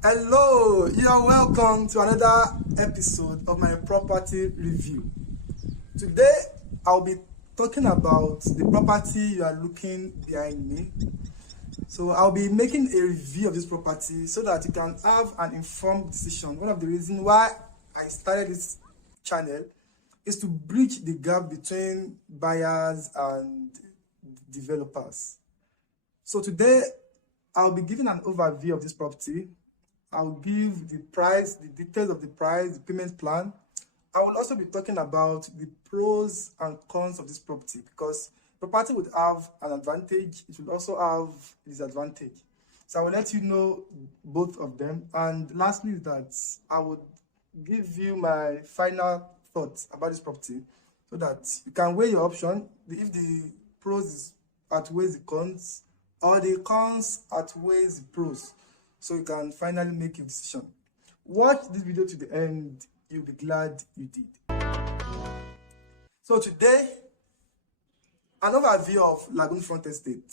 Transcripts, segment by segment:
Hello, you are welcome to another episode of my property review. Today, I'll be talking about the property you are looking behind me. So I'll be making a review of this property so that you can have an informed decision. One of the reasons why I started this channel is to bridge the gap between buyers and developers. So today, I'll be giving an overview of this property. I'll give the price, the details of the price, the payment plan. I will also be talking about the pros and cons of this property because property would have an advantage, it will also have disadvantage. So I will let you know both of them. And lastly is that I would give you my final thoughts about this property so that you can weigh your option. If the pros outweighs the cons or the cons outweighs the pros, so you can finally make your decision. Watch this video to the end, you'll be glad you did. So today, an overview of Lagoon Front Estate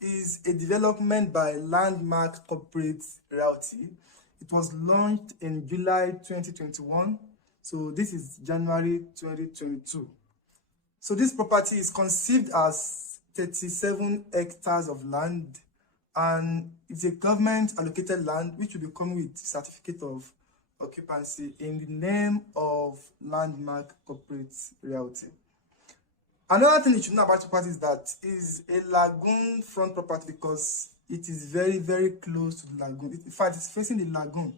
is a development by Landmark Corporate Realty. It was launched in July 2021, so this is January 2022. So this property is conceived as 37 hectares of land, and it's a government allocated land which will be coming with certificate of occupancy in the name of Landmark Corporate Realty. Another thing you should know about the property is that it is a lagoon front property because it is very, very close to the lagoon. In fact, it's facing the lagoon.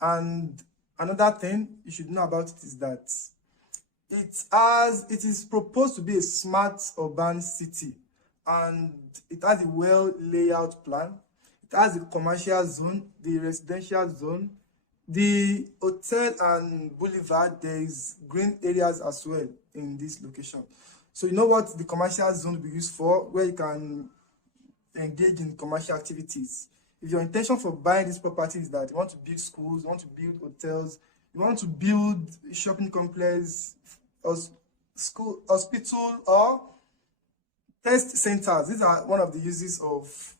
And another thing you should know about it is that it is proposed to be a smart urban city, and it has a well layout plan. It has the commercial zone, the residential zone, the hotel and boulevard. There is green areas as well in this location. So you know what the commercial zone will be used for, where you can engage in commercial activities. If your intention for buying this property is that you want to build schools, you want to build hotels, you want to build shopping complex, or school, hospital, or test centers, these are one of the uses of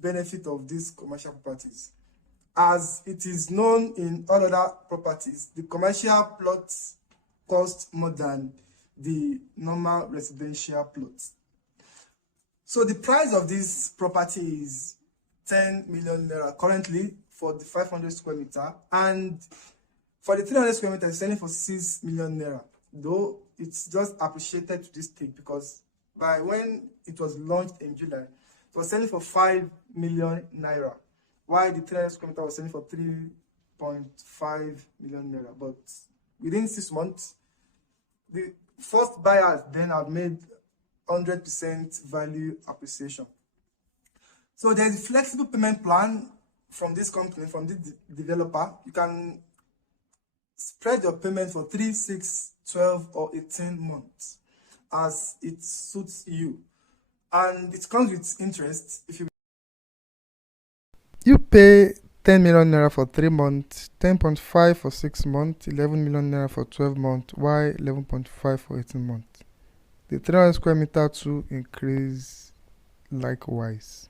benefit of these commercial properties. As it is known in all other properties, the commercial plots cost more than the normal residential plots. So the price of this property is 10 million naira currently for the 500 square meter, and for the 300 square meter it's selling for 6 million naira, though it's just appreciated to this stage because by when it was launched in July, it was selling for 5 million naira, while the 300 square meter was selling for 3.5 million naira. But within 6 months, the first buyers then have made 100% value appreciation. So there's a flexible payment plan from this company, from this developer. You can spread your payment for 3, 6, 12, or 18 months as it suits you, and it comes with interest. If you pay 10 million naira for 3 months, 10.5 for 6 months, 11 million naira for 12 months, while 11.5 for 18 months. The 300 square meter to increase likewise.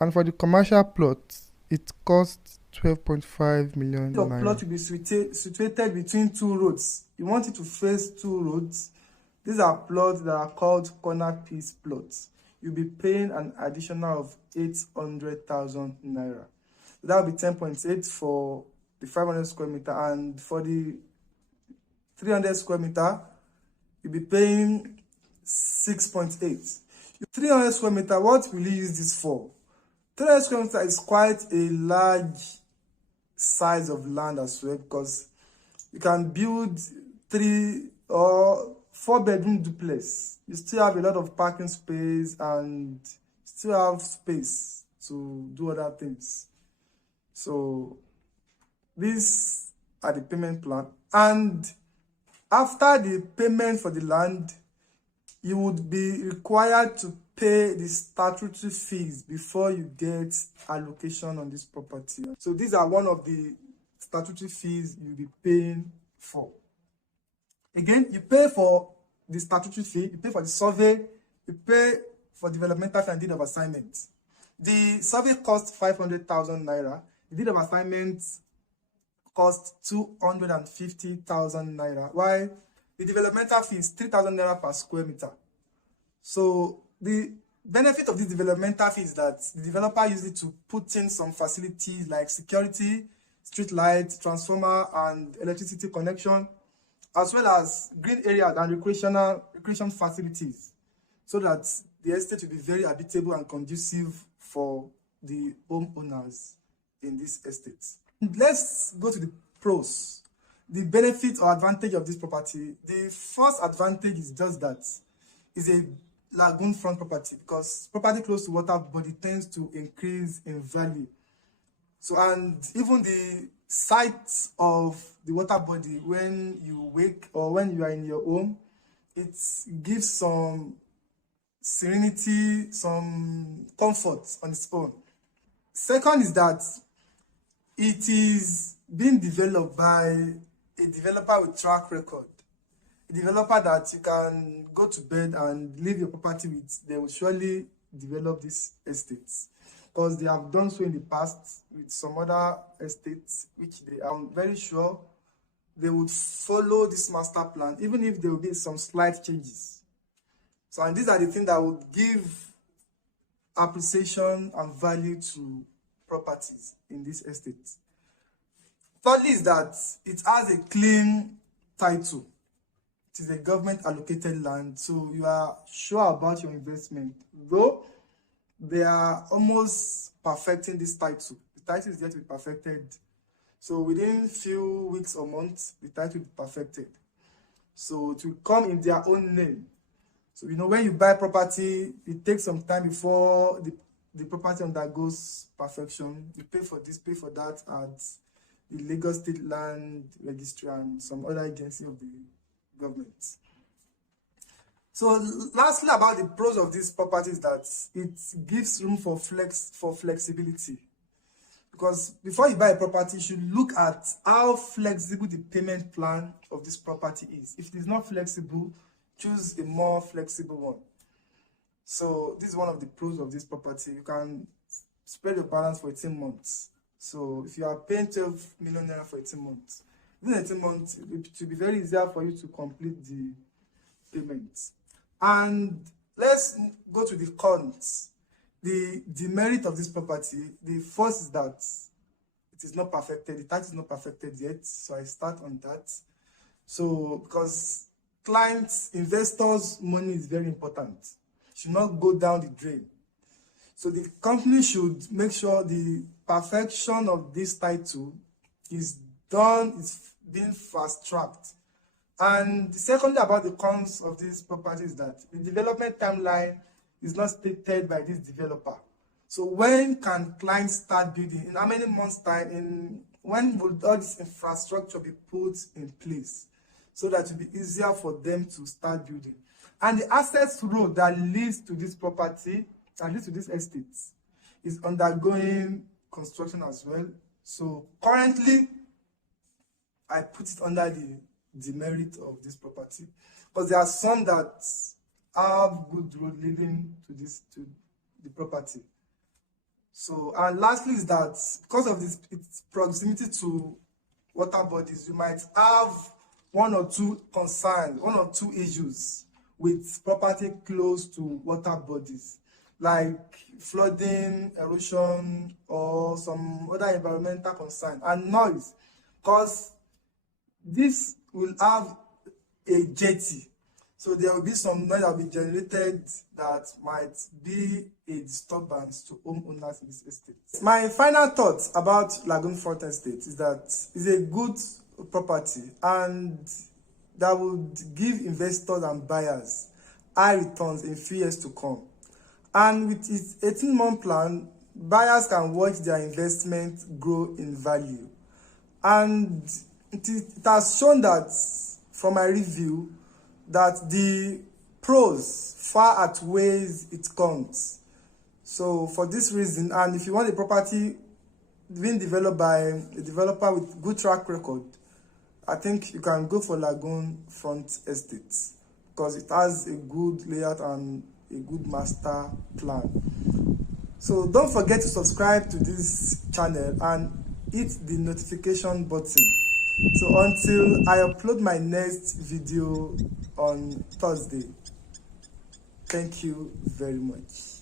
And for the commercial plot, it costs 12.5 million naira. The plot will be situated between two roads. You want it to face two roads. These are plots that are called corner piece plots. You'll be paying an additional of 800,000 naira. So that will be 10.8 for the 500 square meter, and for the 300 square meter, you'll be paying 6.8. 300 square meter, what will you use this for? 300 square meter is quite a large size of land as well, because you can build 3 or 4 bedroom duplex. You still have a lot of parking space and still have space to do other things. So these are the payment plan, and after the payment for the land, you would be required to pay the statutory fees before you get allocation on this property. So these are one of the statutory fees you'll be paying for. Again, you pay for the statutory fee, you pay for the survey, you pay for developmental fee and deed of assignment. The survey costs 500,000 naira. The deed of assignment cost 250,000 naira, while the developmental fee is 3,000 naira per square meter. So the benefit of this developmental fee is that the developer uses it to put in some facilities like security, street lights, transformer, and electricity connection, as well as green areas and recreation facilities, so that the estate will be very habitable and conducive for the homeowners in this estate. Let's go to the pros, the benefit or advantage of this property. The first advantage is just that it's a lagoon front property, because property close to water body tends to increase in value. So, and even the sight of the water body when you wake or when you are in your home, it gives some serenity, some comfort on its own. Second is that it is being developed by a developer with track record. A developer that you can go to bed and leave your property with. They will surely develop these estates, because they have done so in the past with some other estates, which they are very sure they would follow this master plan, even if there will be some slight changes. So, and these are the things that would give appreciation and value to properties in this estate. Thirdly is that it has a clean title. It is a government allocated land, so you are sure about your investment. Though they are almost perfecting this title. The title is yet to be perfected. So within few weeks or months, the title will be perfected. So to come in their own name. So you know, when you buy property, it takes some time before the property undergoes perfection. You pay for this, pay for that at the Lagos State Land Registry and some other agency of the government. So lastly, about the pros of this property is that it gives room for flexibility. Because before you buy a property, you should look at how flexible the payment plan of this property is. If it is not flexible, choose a more flexible one. So this is one of the pros of this property. You can spread your balance for 18 months. So if you are paying 12 million naira for 18 months, within 18 months, it will be very easier for you to complete the payments. And let's go to the cons. The demerit of this property, the first is that it is not perfected. The title is not perfected yet, so I start on that. So because clients, investors' money is very important. It should not go down the drain. So the company should make sure the perfection of this title is done, is being fast-tracked. And secondly, about the cons of this property is that the development timeline is not stated by this developer. So when can clients start building? In how many months' time? When will all this infrastructure be put in place, so that it will be easier for them to start building? And the access road that leads to this property, that leads to this estate, is undergoing construction as well. So currently, I put it under the demerit of this property, because there are some that have good road leading to the property. So, and lastly is that because of its proximity to water bodies, you might have one or two concerns, one or two issues with property close to water bodies, like flooding, erosion, or some other environmental concern, and noise, because this will have a jetty. So there will be some noise that will be generated that might be a disturbance to homeowners in this estate. My final thoughts about Lagoon Front Estate is that it's a good property and that would give investors and buyers high returns in few years to come. And with its 18-month plan, buyers can watch their investment grow in value. And it has shown that, from my review, that the pros far outweighs its cons. So for this reason, and if you want a property being developed by a developer with good track record, I think you can go for Lagoon Front Estate, because it has a good layout and a good master plan. So don't forget to subscribe to this channel, and hit the notification button. So until I upload my next video on Thursday, thank you very much.